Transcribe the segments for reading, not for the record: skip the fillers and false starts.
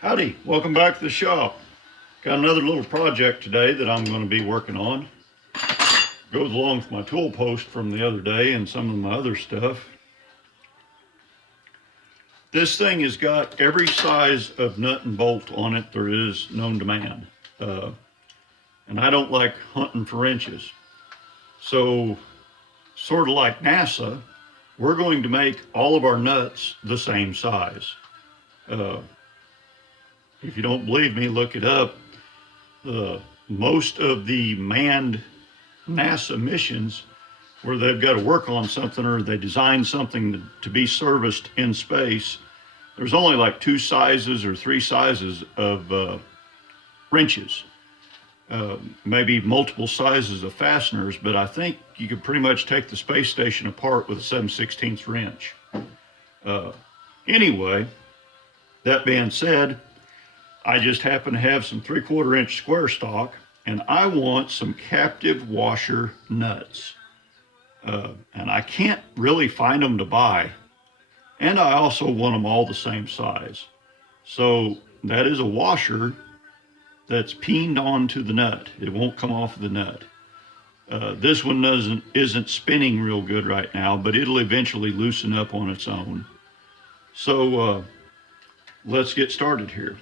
Howdy, welcome back to the shop. Got another little project today that I'm going to be working on. Goes along with my tool post from the other day and some of my other stuff. This thing has got every size of nut and bolt on it there is known to man. And I don't like hunting for inches. So, sort of like NASA, we're going to make all of our nuts the same size. If you don't believe me, look it up. Most of the manned NASA missions where they've got to work on something or they design something to be serviced in space, there's only like two sizes or three sizes of wrenches, maybe multiple sizes of fasteners, but I think you could pretty much take the space station apart with a 7/16 wrench. Anyway, that being said, I just happen to have some 3/4 inch square stock and I want some captive washer nuts. And I can't really find them to buy. And I also want them all the same size. So that is a washer that's peened onto the nut. It won't come off of the nut. This one isn't spinning real good right now, but it'll eventually loosen up on its own. So let's get started here.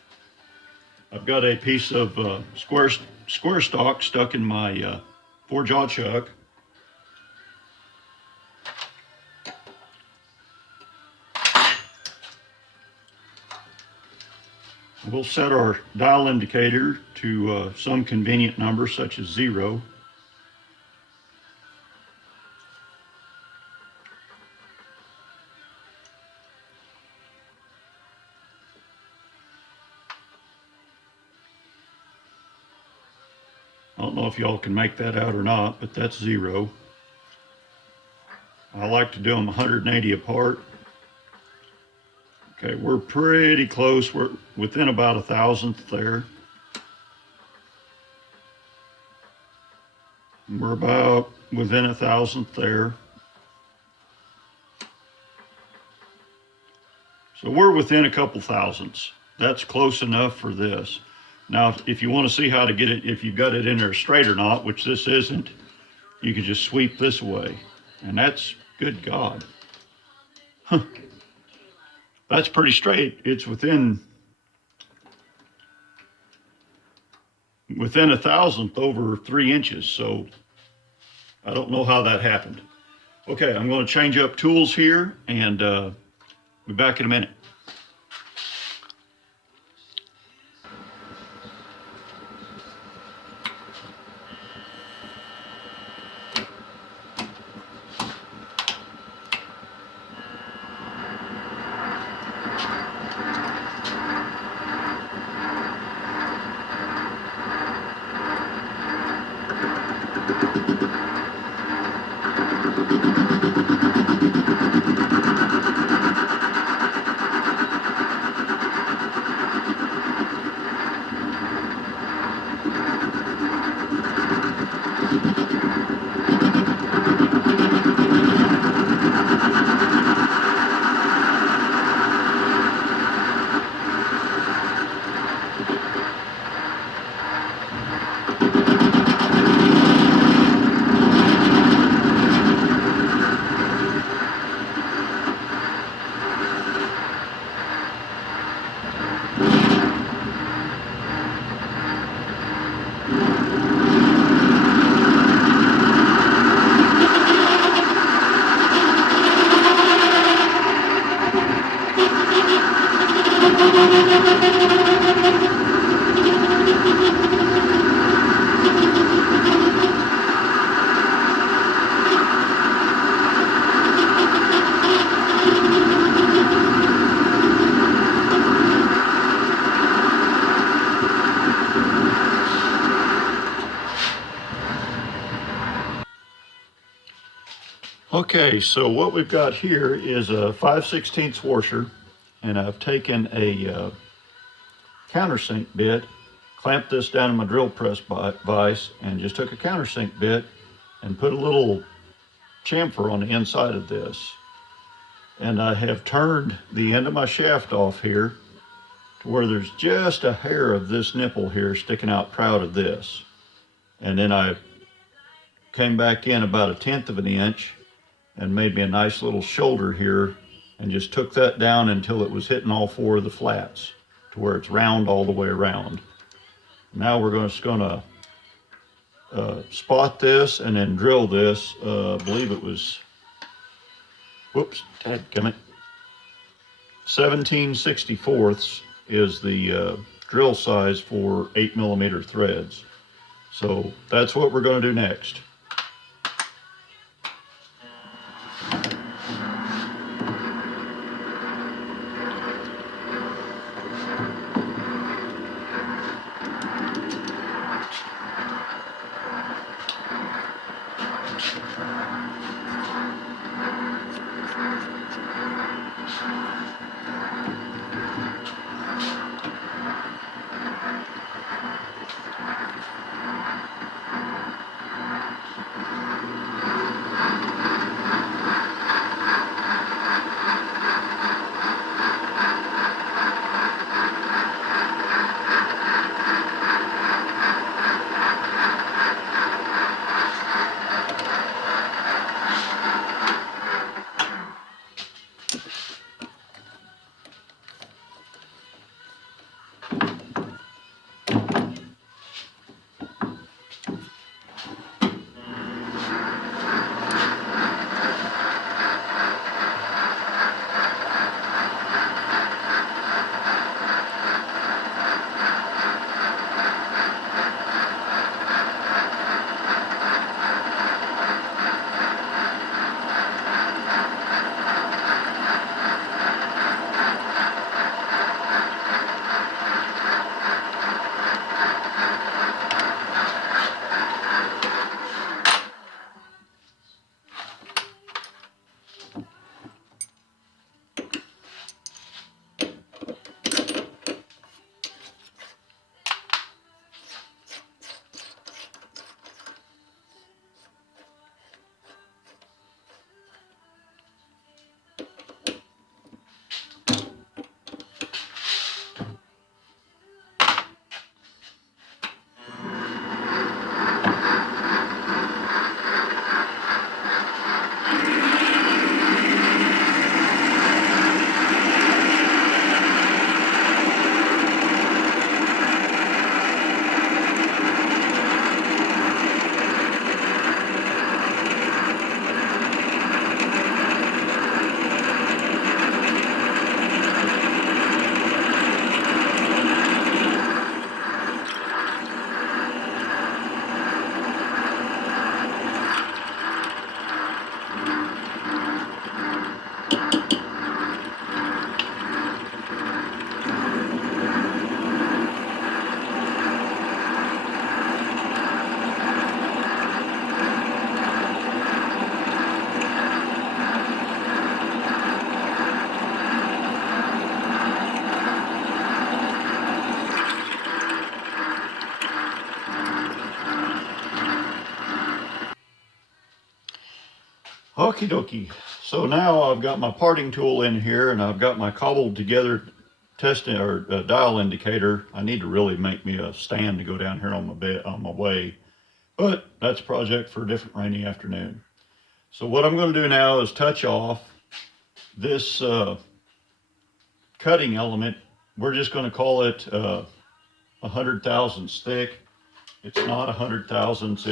I've got a piece of square stock stuck in my 4-jaw chuck. We'll set our dial indicator to some convenient number such as 0. I don't know if y'all can make that out or not, but that's 0. I like to do them 180 apart. Okay, we're pretty close. We're within about 1,000th there. We're about within 1,000th there. So we're within a couple thousandths. That's close enough for this. Now, if you want to see how to get it, if you've got it in there straight or not, which this isn't, you can just sweep this away. And that's, good God. Huh. That's pretty straight. It's within 1,000th over 3 inches. So I don't know how that happened. Okay, I'm going to change up tools here and be back in a minute. Okay, so what we've got here is a 5/16 washer, and I've taken a countersink bit, clamped this down in my drill press vise, and just took a countersink bit and put a little chamfer on the inside of this. And I have turned the end of my shaft off here to where there's just a hair of this nipple here sticking out proud of this. And then I came back in about 1/10 of an inch and made me a nice little shoulder here and just took that down until it was hitting all 4 of the flats to where it's round all the way around. Now we're just gonna spot this and then drill this. I believe it was, whoops, dadgummit, 17/64 is the drill size for 8mm threads. So that's what we're going to do next. Okie dokie. So now I've got my parting tool in here and I've got my cobbled together testing or dial indicator. I need to really make me a stand to go down here on my bed on my way, but that's a project for a different rainy afternoon. So what I'm going to do now is touch off this cutting element. We're just going to call it 100 thousandths thick. It's not 100 thousandths.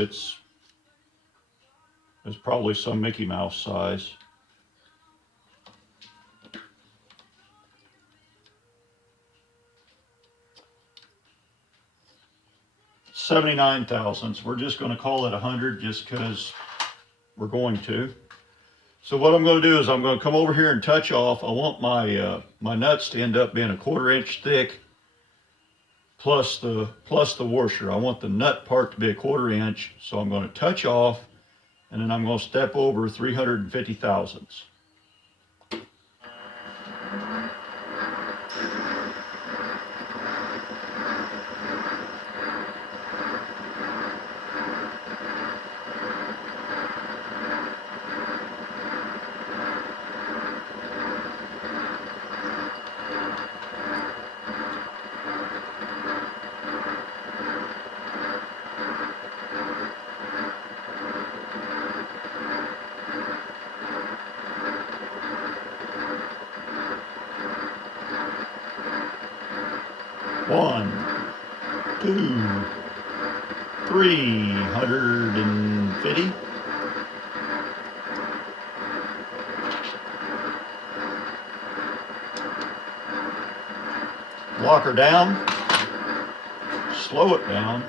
It's probably some Mickey Mouse size. $79 thousandths. We're just going to call it 100 just because we're going to. So what I'm going to do is I'm going to come over here and touch off. I want my my nuts to end up being 1/4 inch thick plus the washer. I want the nut part to be 1/4 inch. So I'm going to touch off and then I'm going to step over 350 thousandths. 1, 2, 350. Lock her down, slow it down.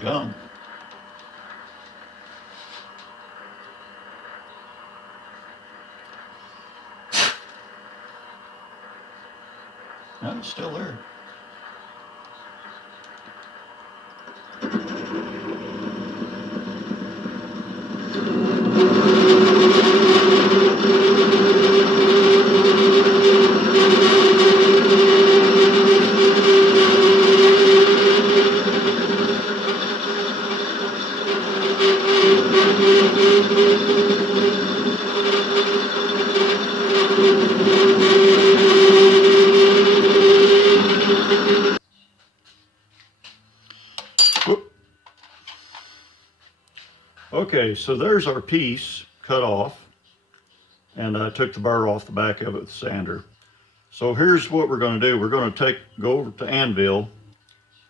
Gum. No, it's still there. Whoop. Okay, so there's our piece cut off, and I took the burr off the back of it with the sander. So here's what we're going to do. We're going to go over to anvil,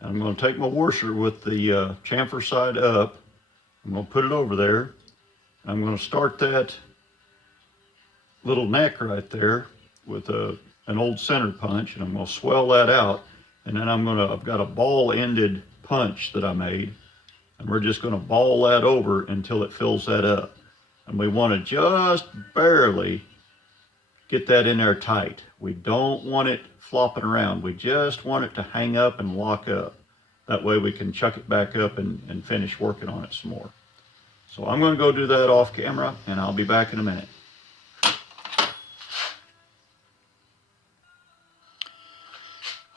and I'm going to take my washer with the chamfer side up. I'm going to put it over there. I'm going to start that little neck right there with an old center punch, and I'm going to swell that out. And then I've got a ball-ended punch that I made, and we're just going to ball that over until it fills that up. And we want to just barely get that in there tight. We don't want it flopping around. We just want it to hang up and lock up. That way we can chuck it back up and finish working on it some more. So I'm going to go do that off camera, and I'll be back in a minute.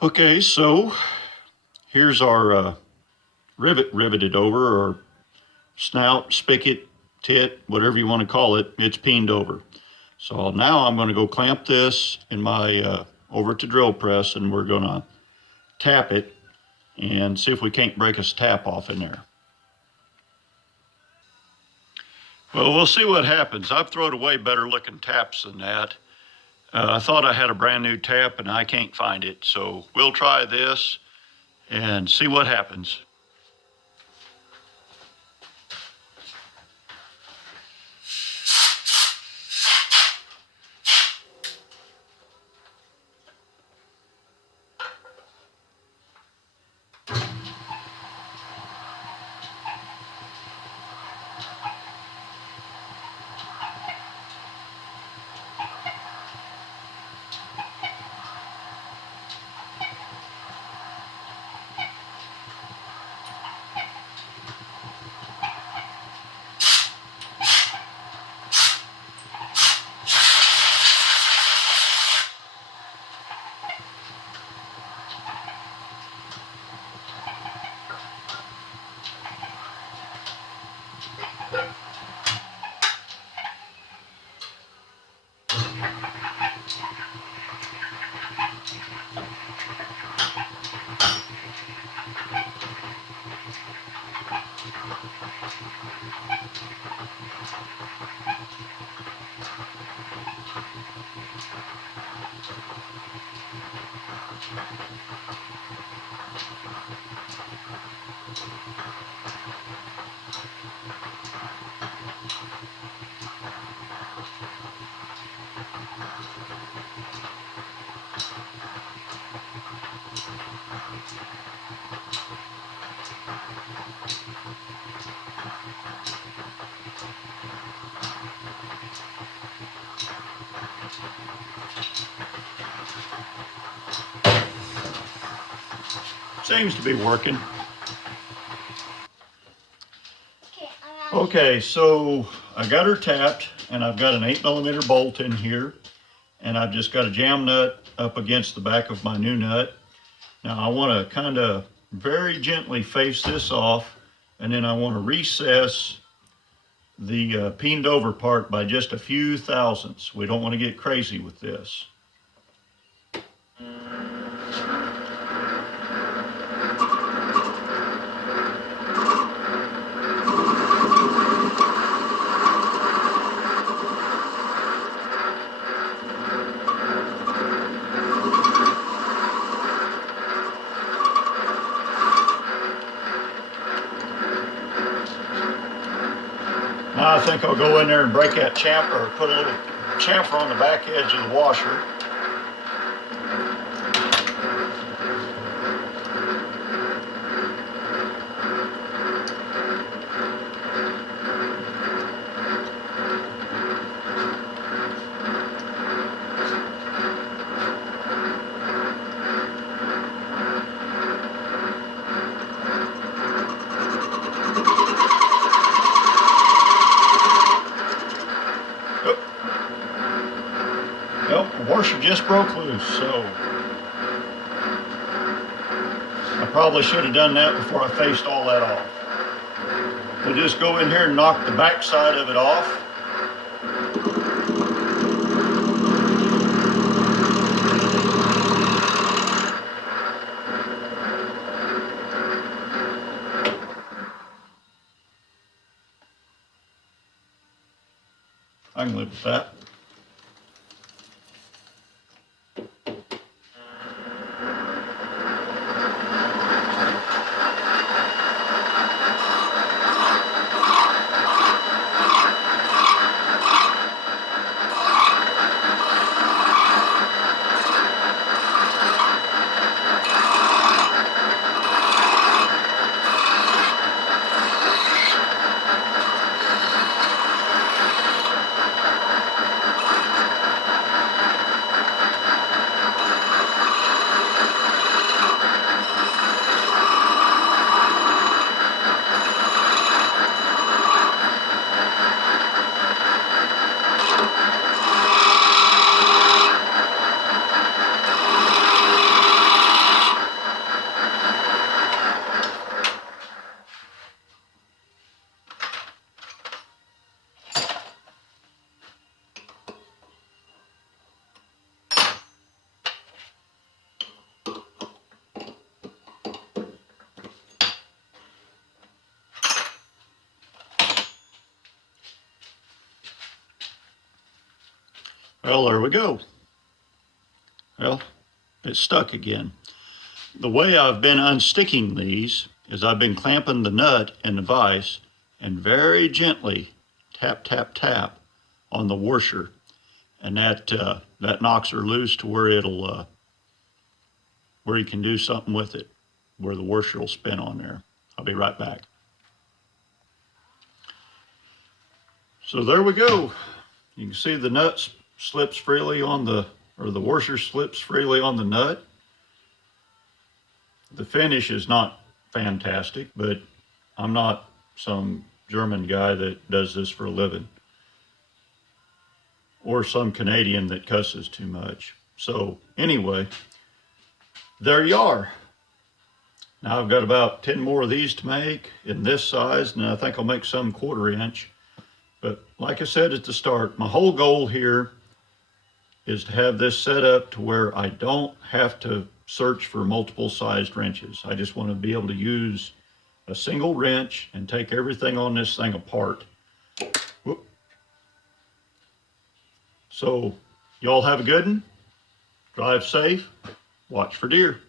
Okay, so here's our rivet riveted over, or snout, spigot, tit, whatever you want to call it. It's peened over. So now I'm going to go clamp this in my over at the drill press, and we're going to tap it and see if we can't break a tap off in there. Well, we'll see what happens. I've thrown away better looking taps than that. I thought I had a brand new tap and I can't find it. So we'll try this and see what happens. Seems to be working. Okay, so I got her tapped, and I've got an 8mm bolt in here, and I've just got a jam nut up against the back of my new nut. Now I want to kind of very gently face this off, and then I want to recess the peened over part by just a few thousandths. We don't want to get crazy with this. Now I think I'll go in there and break that chamfer, or put a little chamfer on the back edge of the washer. Well, the washer just broke loose, so I probably should have done that before I faced all that off. We'll just go in here and knock the back side of it off. I can live with that. Well, there we go. Well, it's stuck again. The way I've been unsticking these is I've been clamping the nut in the vise and very gently tap, tap, tap on the washer. And that knocks her loose to where it'll, where you can do something with it, where the washer will spin on there. I'll be right back. So there we go. You can see the nut slips freely on the, or the washer slips freely on the nut. The finish is not fantastic, but I'm not some German guy that does this for a living, or some Canadian that cusses too much. So anyway, there you are. Now I've got about 10 more of these to make in this size, and I think I'll make some 1/4 inch. But like I said at the start, my whole goal here is to have this set up to where I don't have to search for multiple sized wrenches. I just want to be able to use a single wrench and take everything on this thing apart. Whoop. So y'all have a good one. Drive safe. Watch for deer.